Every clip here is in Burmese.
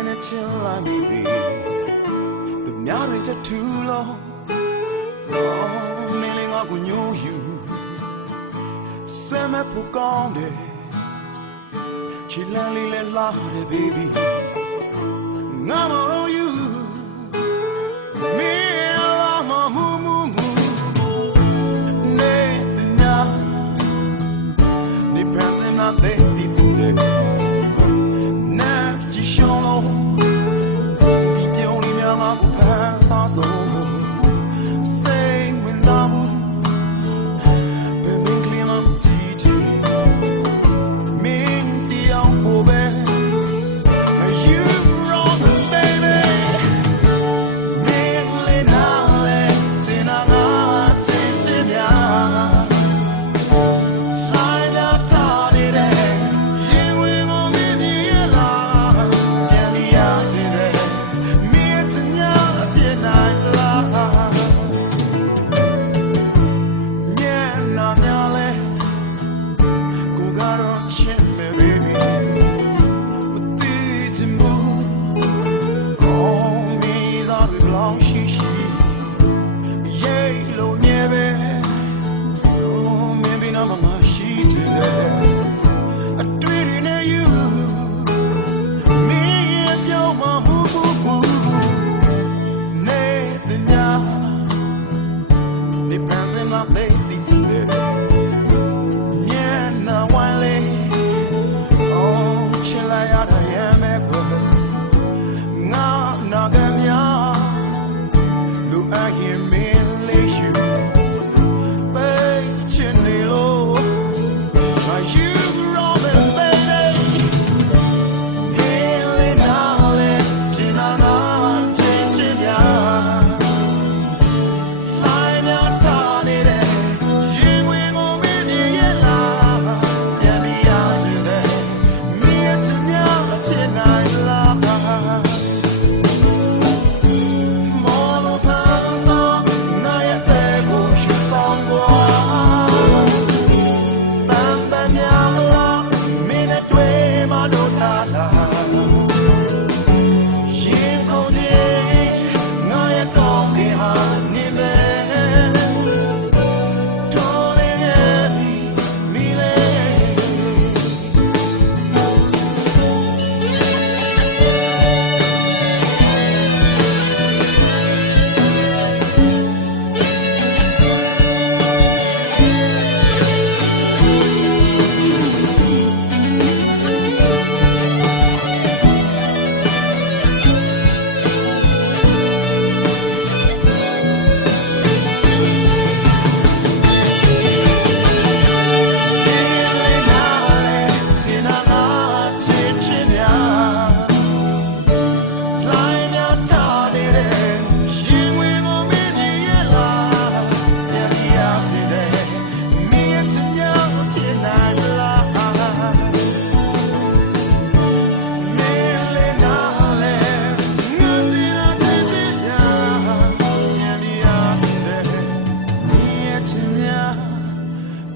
န်နဲ့ချင်လာမိပြီသူများတွေတထူလို့တော့မင်းလည်းငါ့ကိုညှို့ယူစမ်းမဖူကောင်းတယ်ချီလန်လေးလဲလာတယ် baby ငါမလို့ you မင်းလာမမူမူမူနေတညာနေ present nothing So.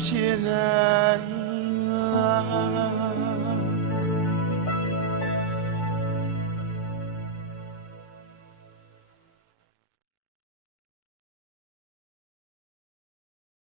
天南。